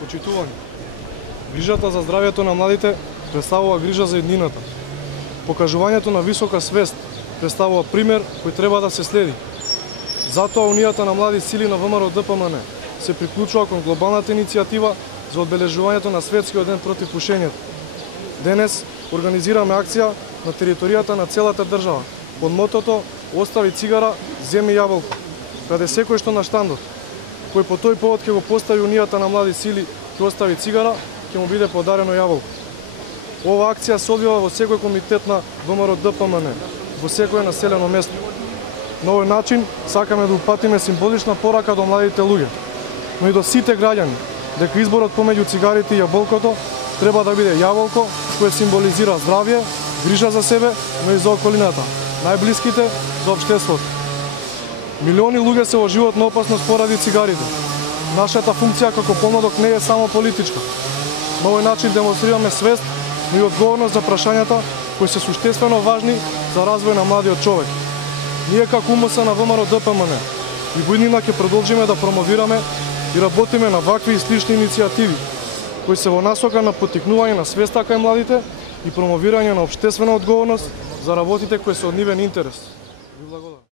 Почитување. Грижата за здравјето на младите представува грижа за еднината. Покажувањето на висока свест представува пример кој треба да се следи. Затоа Унијата на млади сили на ВМРО-ДПМН се приклучува кон глобалната иницијатива за одбележувањето на Светскиот ден против пушењето. Денес организираме акција на територијата на целата држава под мотото "Остави цигара, земи јаболко", каде секој што на штандот, кој по тој повод ќе го постави Унијата на млади сили ќе остави цигара, ќе му биде подарено јаболко. Ова акција се одвива во секој комитет на ВМРО-ДПМН, во секое населено место. На овој начин сакаме да упатиме символична порака до младите луѓе, но и до сите граѓани, дека изборот помеѓу цигарите и јаболкото треба да биде јаболко кое символизира здравје, грижа за себе, но и за околината, најблиските, за општеството. Милиони луѓе се во животна опасност поради цигарите. Нашата функција како помладок не е само политичка. На овој начин демонстрираме свест, но и одговорност за прашањата кои се суштествено важни за развој на младиот човек. Ние како УМС на ВМРО-ДПМН и во иднина ќе продолжиме да промовираме и работиме на вакви и слични иницијативи кои се во насока на поттикнување на свеста кај младите и промовирање на општествена одговорност за работите кои се од нивен интерес. Ви благодарам.